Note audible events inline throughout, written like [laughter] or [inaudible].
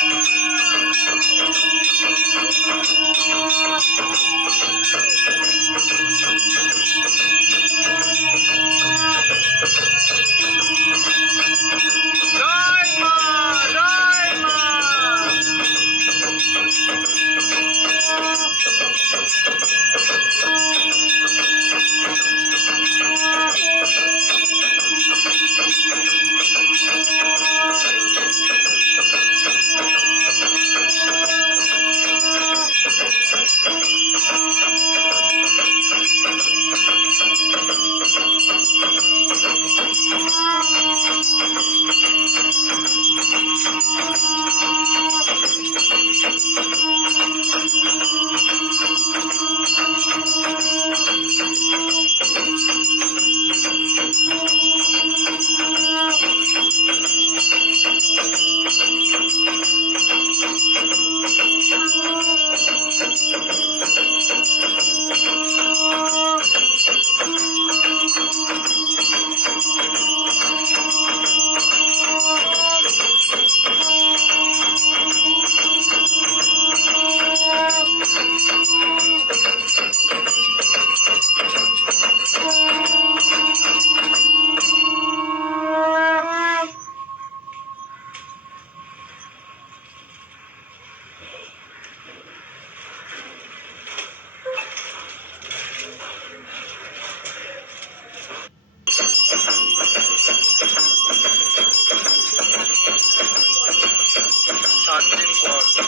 Thank you. start.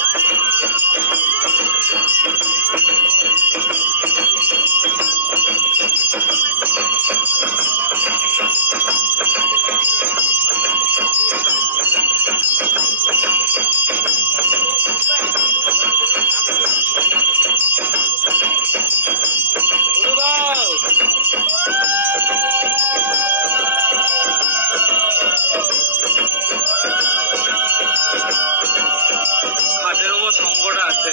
সংকটটা আছে।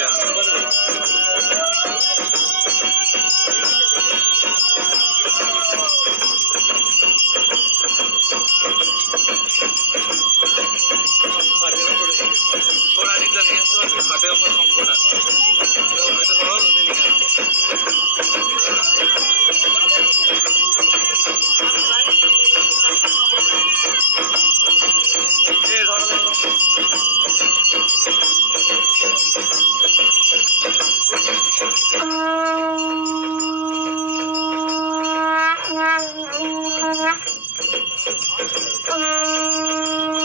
フフフフ。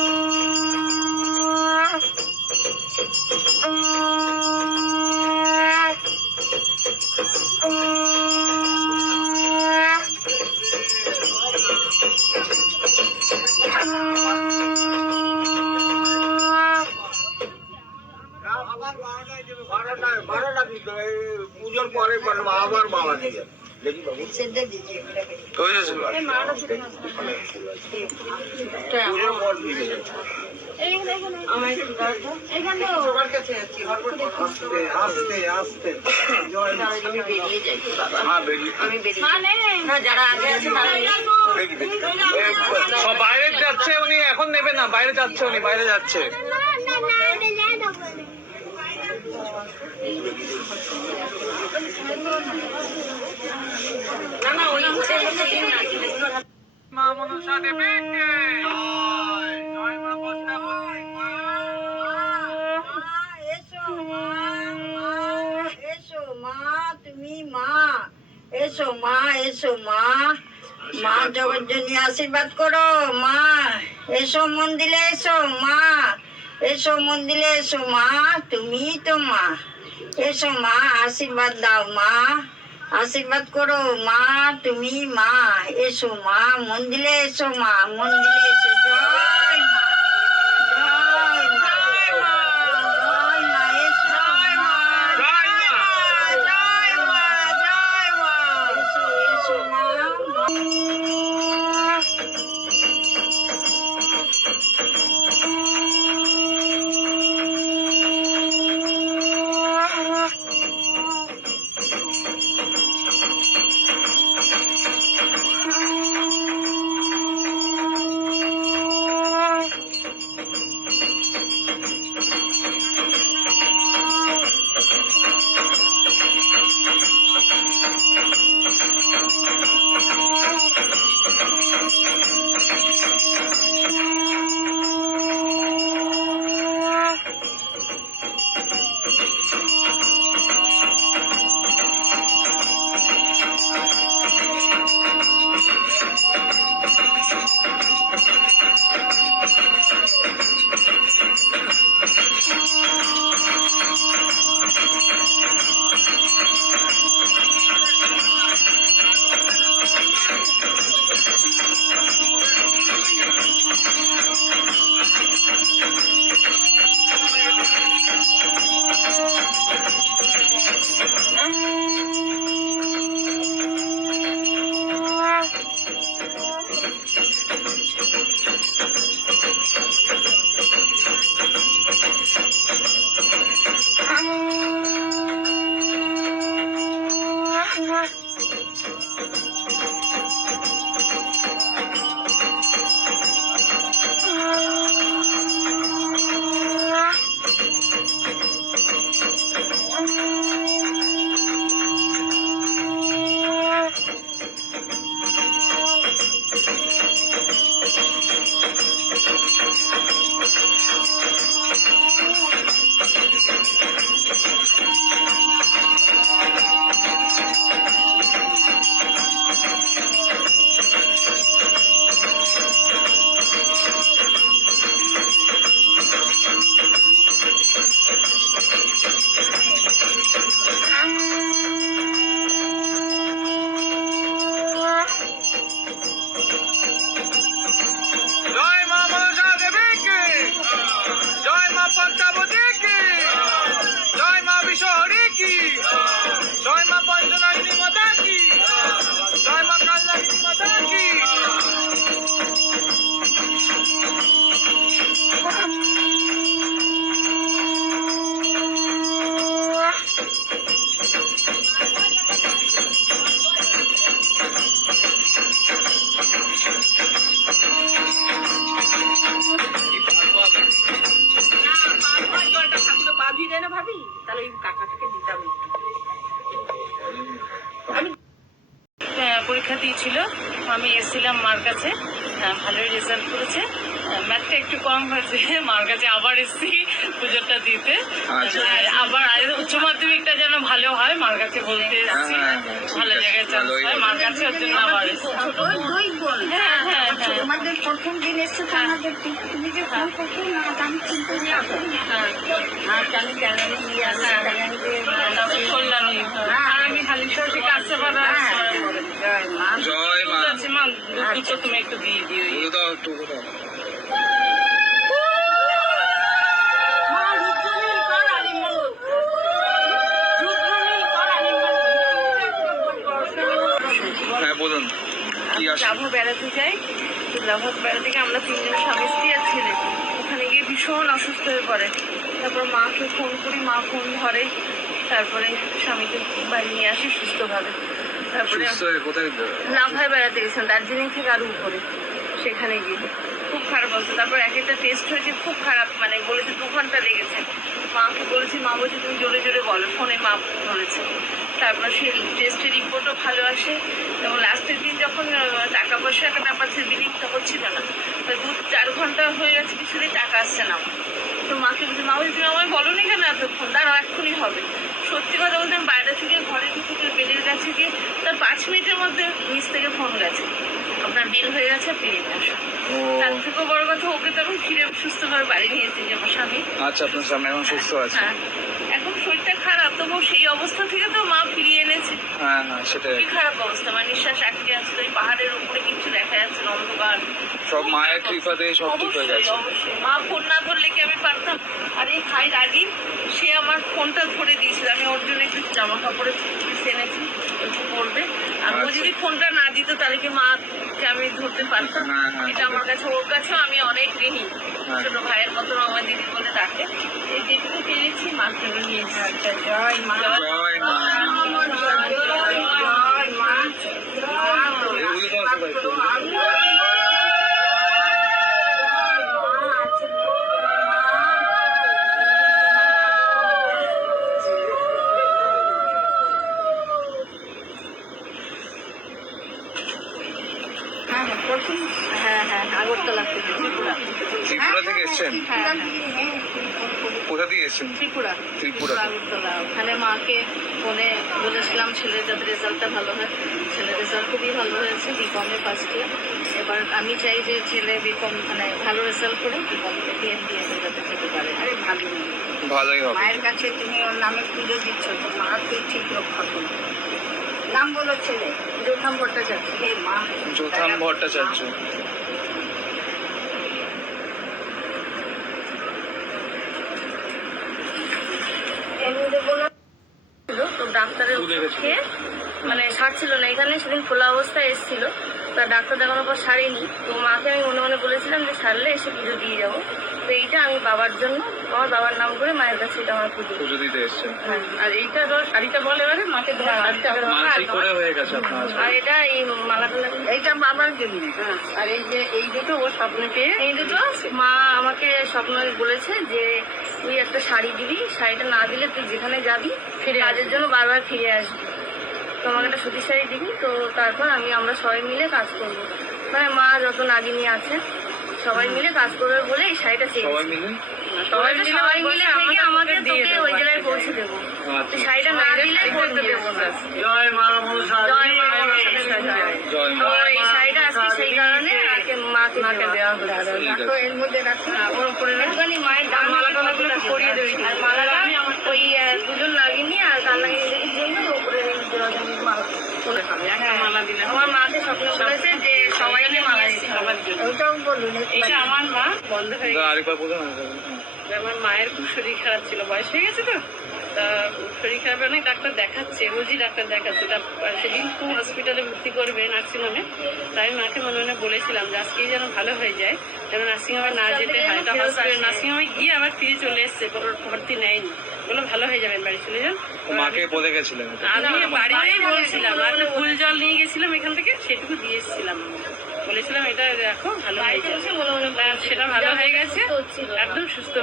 বাইরে যাচ্ছে উনি এখন নেবে না বাইরে যাচ্ছে উনি বাইরে যাচ্ছে। মা মনসা দেবে জয় জয় মা পদ্মাবতী এসো মা এসো মা, তুমি মা, এসো মা এসো মা। মা জগজ্জনী আশীর্বাদ করো, মা, এসো মন্দিরে এসো মা, এসো মন্দিরে এসো মা, তুমি তো মা। এসো মা, আশীর্বাদ দাও মা। আশীর্বাদ করো। মা তুমি মা এসো মা মন্দিরে এসো মা মন্দিরে এসো। আমি এসেছিলাম মার কাছে। হ্যাঁ, ভালোই রেজাল্ট করেছে। হ্যাঁ, ম্যাথটা একটু কম হয়েছে। [laughs] মার কাছে আবার এসেছি পুজোটা দিতে। আচ্ছা। আর আবার আর উচ্চ মাধ্যমিকটা যেন ভালো হয় মার কাছে বলতে এসেছি। হ্যাঁ, হ্যাঁ, ভালো জায়গায় চান্স হয় মার কাছে ওর জন্য আবার এসেছি। ওই দুই বোন হ্যাঁ, হ্যাঁ, হ্যাঁ। তোমাদের প্রথম দিন এসছে তো আমাদের তুমি- তুমি যে ফোন করছ না আমি চিন্তা হ্যাঁ। আর কেন কেন নিয়ে আসে কেন কল্যাণী। হ্যাঁ, আর আমি হালিশহর থেকে আসতে পারা জয় দুটো তুমি একটু দিয়ে দিও। দাও একটু দাও। হ্যাঁ বলুন। কি আসে? লাভা বেড়াতে যাই। তো লাভা বেড়াতে গিয়ে আমরা তিনজন স্বামী স্ত্রী আর ছেলে। ওখানে গিয়ে ভীষণ অসুস্থ হয়ে পড়ে। তারপর মাকে ফোন করি মা ফোন ধরে। তারপরে স্বামীকে বাড়ি নিয়ে আসি সুস্থভাবে। তারপরে লাভায় বেড়াতে গেছিলাম দার্জিলিং থেকে আরও উপরে সেখানে গিয়ে। খুব খারাপ অবস্থা। তারপর এক একটা টেস্ট হয়েছে খুব খারাপ মানে বলেছে দু ঘণ্টা লেগেছে। মাকে বলেছি মা বলছে তুমি জোরে জোরে বলো। ফোনে মা ধরেছে। তারপর সেই টেস্টের রিপোর্টও ভালো আসে। এবং লাস্টের দিন যখন টাকা পয়সা একটা ব্যাপার ছিল বিলিং তখন ছিল না। তা দু চার ঘণ্টা হয়ে গেছে কিছুদিন টাকা আসছে না তো মাকে বলছি মা বলছি তুমি আমায় বলো নি কেন এতক্ষণ? দাঁড়াও এক্ষুনি হবে। সত্যি কথা বলতে আমি বাইরে থেকে ঘরে থেকে বেরিয়ে গেছে গিয়ে তার পাঁচ মিনিটের মধ্যে নিচ থেকে ফোন গেছে। আপনার বিল হয়ে গেছে আপনি নিয়ে আসুন। তার থেকেও বড় কথা ওকে তো আমি ফিরে সুস্থভাবে বাড়ি নিয়েছি যে আমার স্বামী। আচ্ছা আপনার সামনে এখন সুস্থ আছে? হ্যাঁ। এখন শরীরটা খারাপ। তবু সেই অবস্থা থেকে তো মা ফিরিয়ে এনেছে। হ্যাঁ হ্যাঁ খারাপ অবস্থা মানে নিঃশ্বাস আটকে আসছে ওই পাহাড়ের উপরে কিছু দেখা যাচ্ছে না অন্ধকার। সব মায়ের কৃপাতে সব ঠিক হয়ে গেছে। মা ফোন না ধরলে কি আমি পারতাম? আর এই ভাই রাগি সে আমার ফোনটা ধরে দিয়েছিল। আমি ওর জন্য একটু জামা কাপড়ে এনেছি একটু পরবে। আর ও আচ্ছা। যদি ফোনটা না দিত তাহলে কি মাকে আমি ধরতে পারতাম? হ্যাঁ, হ্যাঁ, এটা আমার কাছে ওর কাছেও আমি অনেক ঋণী। ছোট ভাইয়ের মতন আমার দিদি বলে ডাকে। এই যেটুকু পেরেছি মার জন্য নিয়েছি আচ্ছা জয় মা জয় মা জয় জয় মা এগুলো তো আছে ভাই। হ্যাঁ হ্যাঁ আগরতলা থেকে ত্রিপুরা থেকে এসছেন? কোথা থেকে এসছেন? ত্রিপুরা। ত্রিপুরা আগরতলা ওখানে মাকে ফোনে বলেছিলাম ছেলের যাতে রেজাল্টটা ভালো হয় ছেলের রেজাল্ট খুবই ভালো হয়েছে বিকমে ফার্স্ট ইয়ার এবার আমি চাই যে ছেলে বিকম মানে ভালো রেজাল্ট করে বিকম থেকে এমবিএ যাতে যেতে পারে। আরে ভালো। ভালোই হবে। মায়ের কাছে তুমি ওর নামে পুজো দিচ্ছ তো মা তুই ঠিক রক্ষা করো নাম বলো ছেলে। যোথাম ভট্টাচার্য। হে মা। যোথাম ভট্টাচার্য। তো ডাক্তারের খেয়ে মানে সারছিল না। এখানে সেদিন খোলা অবস্থায় এসেছিল। তা ডাক্তার দেখানোর পর সারেনি। তো মাকে আমি মনে মনে বলেছিলাম যে সারলে এসে পুজো দিয়ে যাব। তো এইটা আমি বাবার জন্য আমার বাবার নাম করে মায়ের কাছে এটা আমার পুজো। পুজো দিতে এসছেন। হ্যাঁ, আর এইটা ধর শাড়িটা বলে এবারে মাকে ধর শাড়িটা মানসিক করে হয়ে গেছে আপনার আর এটা এই মালাটা এইটা বাবার জন্য হ্যাঁ, আর এই যে এই দুটো ও স্বপ্ন পেয়ে এই দুটো মা আমাকে স্বপ্ন বলেছে যে তুই একটা শাড়ি দিবি শাড়িটা না দিলে তুই যেখানে যাবি ফিরে কাজের জন্য বারবার ফিরে আসবি। তো আমাকে একটা সুতির শাড়ি দিবি তো তারপর আমি আমরা সবাই মিলে কাজ করব। মানে মা যত নাগিনী আছে সবাই মিলে কাজ করবে বলে এই শাড়িটা চেয়েছি। সবাই মিলে সবাই মিলে সবাই মিলে থেকে আমাকে তোকে ওই জায়গায় পৌঁছে দেবো। আচ্ছা। শাড়িটা না দিলে পৌঁছে দেবো জয় মা মনসা জয় মা মনসা জয়। জয় তো মা এই শাড়িটা আজকে সেই কারণে আজকে মাকে মাকে দেওয়া হলো ঠিক এর মধ্যে রাখো ওর উপরে একটুখানি মায়ের ডান মালাটা লাগলে পরিয়ে দেবে আর মালাটা ওই দুজন লাগিনি আর কান লাগিয়ে জন্য ওপরে মালা করে হবে একটা মালা দিলে আমার মাকে স্বপ্ন করেছে যে সবাইকে মালা দিতে সবার জন্য। বলুন এটা আমার মা বন্ধ হয়ে দাদা, আরেকবার বলুন আমার মায়ের খুব শরীর খারাপ ছিল বয়স হয়ে গেছে তো। তা শরীর খারাপ অনেক ডাক্তার দেখাচ্ছে রোজই ডাক্তার দেখাচ্ছে। তা সেদিন খুব হসপিটালে ভর্তি করবে নার্সিংহোমে তাই আমি মাকে মনে মনে বলেছিলাম যে আজকেই যেন ভালো হয়ে যায় যেন নার্সিংহোমে না যেতে হয়। তা হসপিটাল নার্সিংহোমে গিয়ে আবার ফিরে চলে এসছে কোনো ভর্তি নেয়নি। বলল ভালো হয়ে যাবেন বাড়ি চলে যান। মাকে বলে গেছিলেন আমি বাড়িতেই বলছিলাম আর ফুল জল নিয়ে গেছিলাম এখান থেকে? সেটুকু বলেছিলাম এটা দেখো ভালো হয়ে যাবে সেটা ভালো হয়ে গেছে। একদম সুস্থ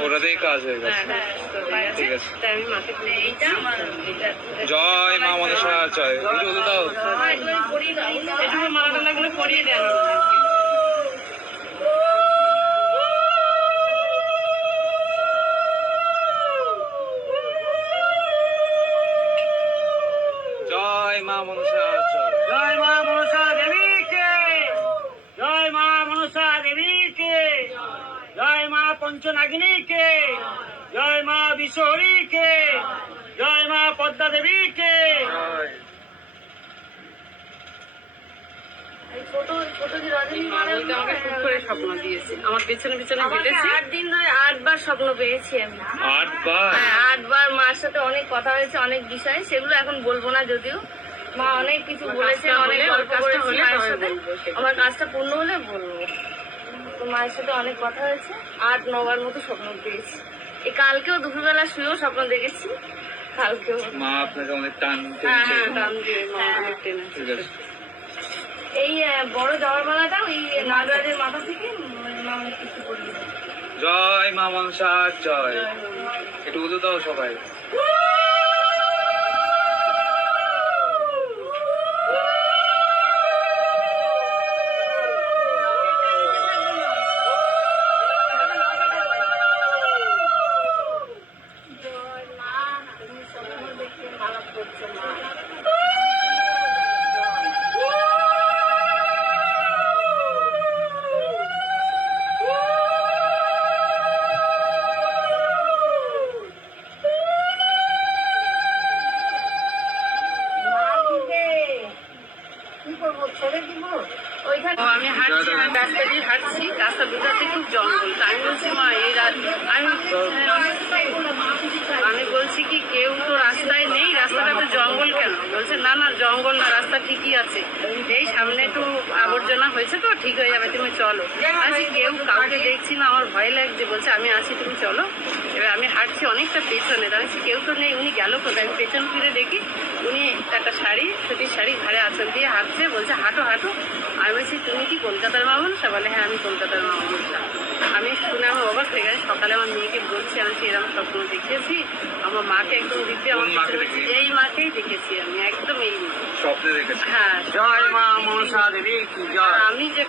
কাজ হয়ে গেছে। হ্যাঁ হ্যাঁ হয়ে ঠিক আছে। তাই আমি মাকে জয় মা মনসা জয়। একটু দাও। এটুকু মালা টালাগুলো পরিয়ে দেন জয় মা মনসা জয় জয় মা মনসা দেবীকে জয় মা মনসা দেবীকে জয় মা পঞ্চনাগিনীকে জয় মা বিশ্বহরীকে জয় মা পদ্মা দেবীকে জয় ছোট ছোট যে রজনী মা বলতে আমাকে খুব করে স্বপ্ন দিয়েছে। আমার পেছনে পেছনে আমাকে আট দিন ধরে আটবার স্বপ্ন পেয়েছি আমি। আটবার? হ্যাঁ আটবার মার সাথে অনেক কথা হয়েছে অনেক বিষয়। সেগুলো এখন বলব না যদিও। মা অনেক কিছু বলেছে অনেক গল্প করেছি। আমার কাজটা পূর্ণ হলে বলব। তো মায়ের সাথে অনেক কথা হয়েছে। আট নবার মতো স্বপ্ন পেয়েছি। এই কালকেও দুপুরবেলা শুয়েও স্বপ্ন দেখেছি। কালকেও। মা আপনাকে অনেক টান হ্যাঁ, হ্যাঁ, টান দিয়ে মা অনেক টেনে এই বড় জওয়ার মালাটা ওই নাগরাজের মাথা থেকে মা অনেক কিছু করিয়ে জয় মা মনসা জয়। একটু বলে দাও সবাই। এই সামনে একটু আবর্জনা হয়েছে তো, ঠিক হয়ে যাবে, তুমি চলো। আজকে কেউ কাউকে দেখছি না, আমার ভয় লাগছে, বলছে, আমি আছি, তুমি চলো। এবার আমি হাঁটছি অনেকটা পেছনে আমি কেউ তো নেই, উনি গেল কোথায়? আমি পেছন ফিরে দেখি, উনি একটা শাড়ি, সুতির শাড়ি ঘাড়ে আঁচল দিয়ে হাঁটছে, বলছে, হাঁটো হাঁটো। আমি বলছি, তুমি কি কলকাতার মামুন? সে বলে হ্যাঁ আমি কলকাতার মামুন। বললাম আমি শুনে আমার অবাক হয়ে গেছে। সকালে আমার মেয়েকে বলছি আমি বলছি, এরকম স্বপ্ন দেখেছি। আমার মাকে একদম দিতে আমার এই মাকেই দেখেছি আমি একদম এই মা স্বপ্নে দেখেছি। হ্যাঁ জয় মা মনসা দেবী আমি যে